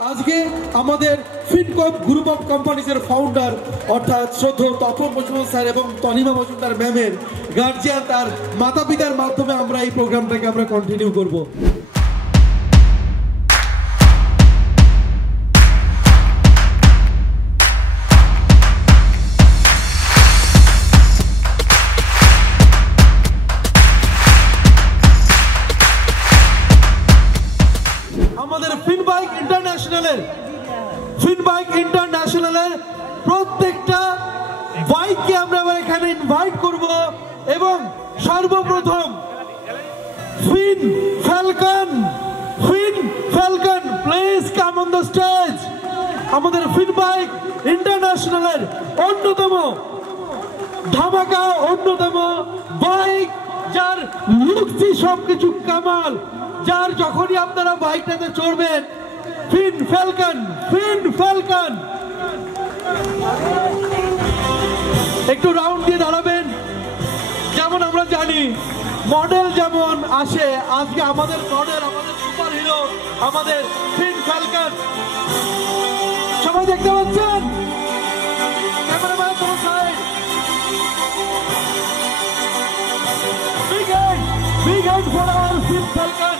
আজকে আমাদের ফিনকপ group of কোম্পানিজের founder অর্থাৎ শ্রদ্ধেয় তপন মজুমদার স্যার এবং তনিমা মজুমদার ম্যামের গার্জিয়ান তার মাতা পিতার মাধ্যমে আমরা এই প্রোগ্রামটাকে আমরা কন্টিনিউ করব। আমাদের ফিনবাইক ইন্টারন্যাশনালের প্রত্যেকটা বাইককে আমরা এখানে ইনভাইট করব এবং সর্বপ্রথম Fin Falcon please come on the stage. আমাদের ফিনবাইক ইন্টারন্যাশনালের অন্যতম ধামাকা অন্যতম বাইক, যার লুকসি সবকিছু কামাল, যার যখনই আপনারা বাইকটাতে চড়বেন ফিন ফ্যালকন একটু রাউন্ড দিয়ে দাঁড়াবেন। যেমন আমরা জানি মডেল যেমন আসে, আজকে আমাদের মডেল, আমাদের সুপার হিরো, আমাদের ফিন ফ্যালকন সবাই দেখতে পাচ্ছেন। ক্যামেরাম্যান তোমার side, big hand for our Fin Falcon,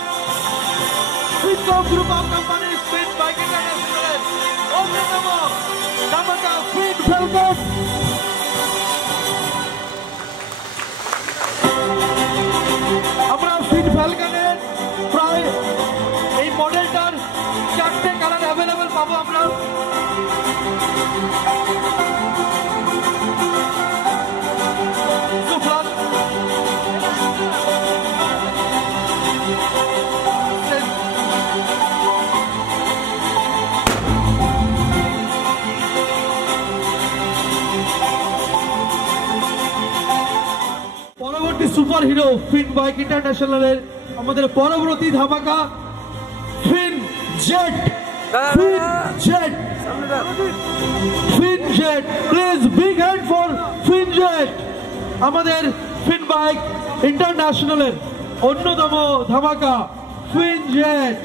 Fincop Group of Companies, Finbike International, Onyanamo, Dhamaka, Fin Falcon. আমরা ফিন ফ্যালকনের প্রায় এই মডেলটার 4টে কালার অ্যাভেলেবেল পাবো আমরা। পরবর্তী সুপার হিরো ফিনবাইক ইন্টারন্যাশনালের আমাদের পরবর্তী ধামাকা Fin Jet. Please big hand for Fin Jet, আমাদের ফিনবাইক ইন্টারন্যাশনালের অন্যতম ধামাকা Fin Jet.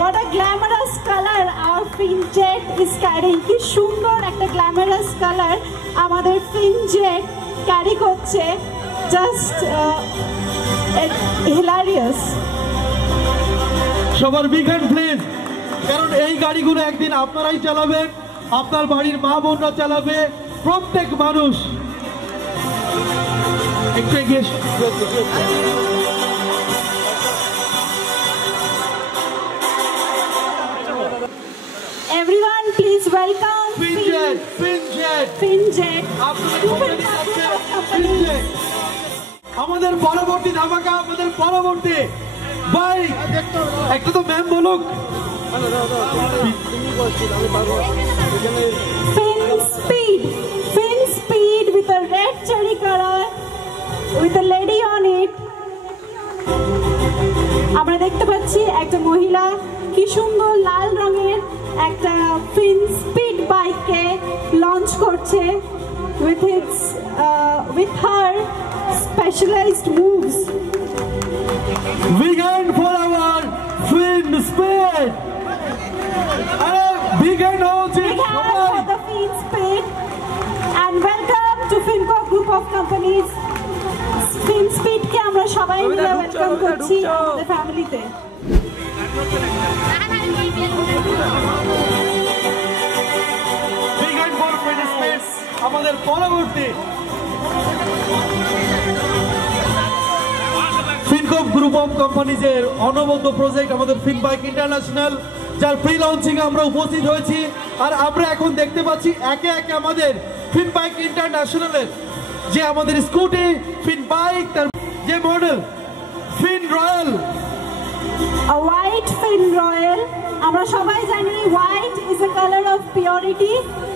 What a glamorous color our Finjet is carrying! কি সুন্দর একটা glamorous color আমাদের Finjet ক্যারি করছে, জাস্ট হিলারিয়াস। সবার বিগ হ্যান্ড প্লিজ, কারণ এই গাড়িগুলো একদিন আপনারাই চালাবেন, আপনার বাড়ির মা বোনরা চালাবে, প্রত্যেক মানুষ একটু এগিয়ে। Everyone, please welcome Finjet. আমাদের পরবর্তী ধামাকা, আমাদের পরবর্তী বাইক, একটা তো ম্যাম বলুক। Fin Speed with a red cherry color with a lady on it. আমরা দেখতে পাচ্ছি একটা মহিলা কি সুন্দর লাল রঙের একটা ফিন স্পিড বাইককে লঞ্চ করছে with her specialized moves. Big hand for our Fin Speed. Big hand for the Fin Speed, and welcome to Fincop Group of Companies. Fin Speed কে আমরা সবাই মিলে ওয়েলকাম করছি আমাদের ফ্যামিলিতে। Big hand for Fin Speed, আমাদের পরবর্তী ফিনকপ group of কোম্পানিজের অনবদ্য project আমাদের ফিনবাইক ইন্টারন্যাশনাল, যার প্রি লঞ্চিং আমরা উপস্থিত হয়েছি। আর আমরা এখন দেখতে পাচ্ছি একে একে আমাদের ফিনবাইক ইন্টারন্যাশনালের যে আমাদের স্কুটি ফিনবাইক, তার যে model Fin Royal, white Fin Royal. আমরা সবাই জানি white is a colour of purity,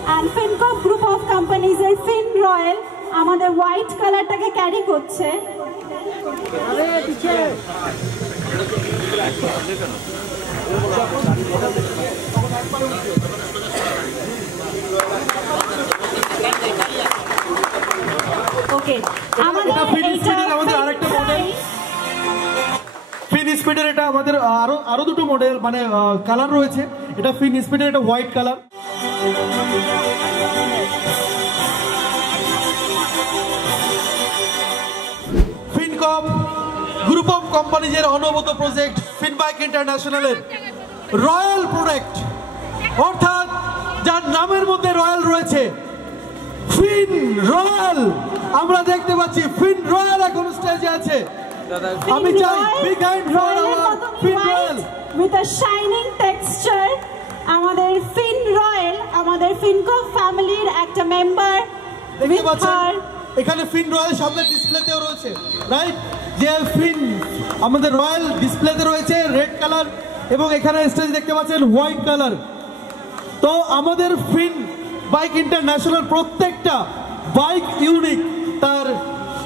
and Fincop group of companies এর ফিন রয়্যাল আমাদের হোয়াইট কালারটাকে ক্যারি করছে। ওকে, আমাদের আরেকটা মডেল ফিন স্পিডের, এটা আমাদের আরো দুটো মডেল মানে কালার রয়েছে। এটা ফিন স্পিডের, এটা হোয়াইট কালার। ফিনকপ গ্রুপ অফ কোম্পানিজের অনবদ্য প্রজেক্ট ফিনবাইক ইন্টারন্যাশনালের রয়্যাল প্রোডাক্ট, অর্থাৎ যার নামের মধ্যে রয়্যাল রয়েছে, ফিন রয়্যাল। আমরা দেখতে পাচ্ছি ফিন রয়্যাল এখন স্টেজে আছে। আমি চাই big hand for our Fin Royal with a shining texture. আমাদের ফিন রয়্যাল আমাদের ফিনকপ ফ্যামিলির একটা মেম্বার। দেখতে পাচ্ছেন এখানে ফিন রয়্যাল সামনে ডিসপ্লেতেও রয়েছে, রাইট? যে ফিন আমাদের রয়্যাল ডিসপ্লেতে রয়েছে রেড কালার, এবং এখানে স্টেজ দেখতে পাচ্ছেন হোয়াইট কালার। তো আমাদের ফিন বাইক ইন্টারন্যাশনাল প্রত্যেকটা বাইক ইউনিক, তার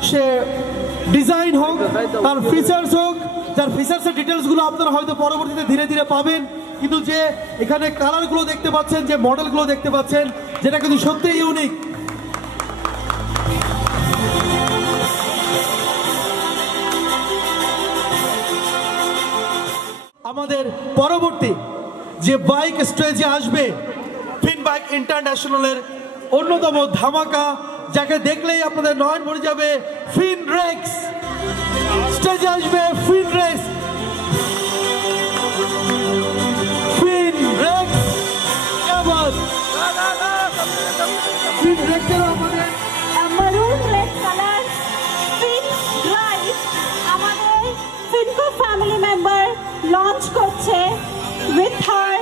সে ডিজাইন হোক, তার ফিচার্স হোক, যার ফিচার্সের ডিটেলসগুলো আপনারা হয়তো পরবর্তীতে ধীরে ধীরে পাবেন, কিন্তু যে এখানে কালারগুলো দেখতে পাচ্ছেন, যে মডেলগুলো দেখতে পাচ্ছেন, যেটা কিন্তু সত্যিই ইউনিক। আমাদের পরবর্তী যে বাইক স্টেজে আসবে ফিন বাইক ইন্টারন্যাশনালের অন্যতম ধামাকা, যাকে দেখলেই আপনাদের নয়ন ভরে যাবে, ফিন রেক্স। স্টেজে আসবে ফিন রেক্স। ফিন রেক্স কেমন? ফিন রেক্সের আমাদের মারুন রেড কালার ফিন ড্রাইভ আমাদের ফিনকপ ফ্যামিলি মেম্বার লঞ্চ করছে উইথ হার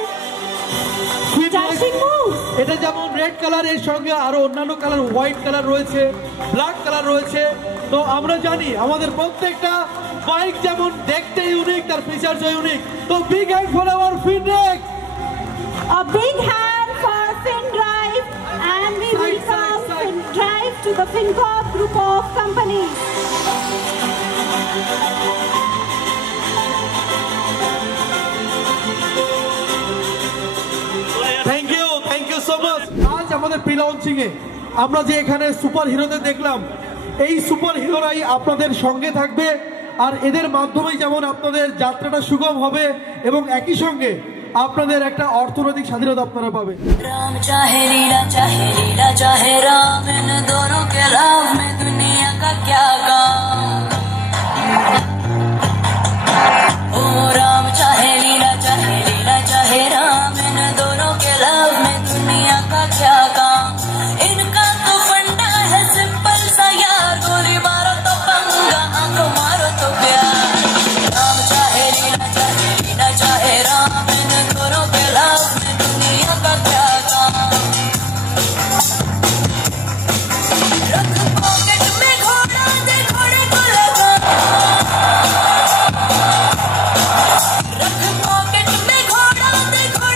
ড্যাশিং মুভস। এটা যেমন রেড কালার, এর সঙ্গে আরো অন্যান্য কালার, হোয়াইট কালার রয়েছে, ব্ল্যাক কালার রয়েছে। তো আমরা জানি আমাদের প্রত্যেকটা বাইক যেমন দেখতে ইউনিক, তার ফিচার্স ইউনিক। তো big hand for our Fin Rex. A big hand for FinDrive, and we welcome FinDrive to the FinCorp group of companies. Thank you so much. আজ আমাদের প্রি লঞ্চিং এ আমরা যে এখানে super হিরোদের দেখলাম, এই super হিরোরাই আপনাদের সঙ্গে থাকবে, আর এদের মাধ্যমেই যেমন আপনাদের যাত্রাটা সুগম হবে এবং একই সঙ্গে আপনাদের একটা অর্থনৈতিক স্বাধীনতা আপনারা পাবেন। राम चाहे लीला चाहे राम, इन दोनों के लाभ में दुनिया का क्या काम। ओ राम चाहे लीला चाहे राम, इन दोनों के लाभ में दुनिया का क्या काम। इनका तो फंडा है सिंपल सा यार, गोली मारो तो पंगा, आंख मारो तो प्यार। राम चाहे लीला चाहे राम, इन दोनों के लाभ में दुनिया का क्या काम। रख पॉकेट में घोड़ा दे घोड़े को लगा, रख पॉकेट में घोड़ा दे घोड़े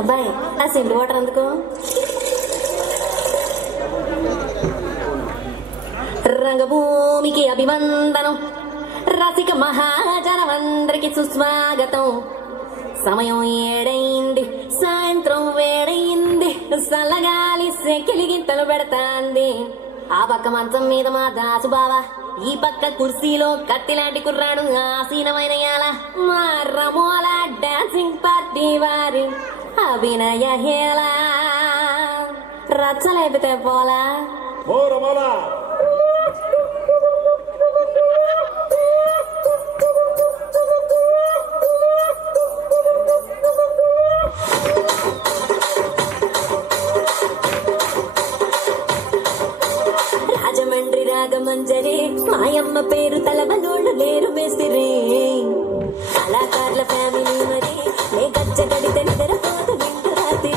అబ్బాయి ఆ సిండు వాటర్ అందుకో. రంగభూమికి అభివందనం, రసిక మహాజనమందరికి సుస్వాగతం. సమయం 7 సాయంత్రం వేడయింది, చల్లగాలి సెకిలి గింతలు పెడతాంది. ఆ పక్క మంచం మీద మా దాసు బావా, ఈ పక్క కుర్సీలో కత్తిలాంటి కుర్రాడు ఆసీనమైన యాల మా రమోల డాన్సింగ్ పార్టీ వారి అభినయ హేళ. రచ్చలేపితే పోలా రాజమండ్రి రాగమంజరి మాయమ్మ పేరు తలబనోళ్ళు లేరు మేస్తిరి. కళాకారుల ఫ్యామిలీ మరి ఏ గచ్చ గడితే నిద్రపోతు నిండు రాత్రి.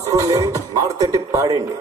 రాసుకోండి, మార్తెట్టి పాడండి.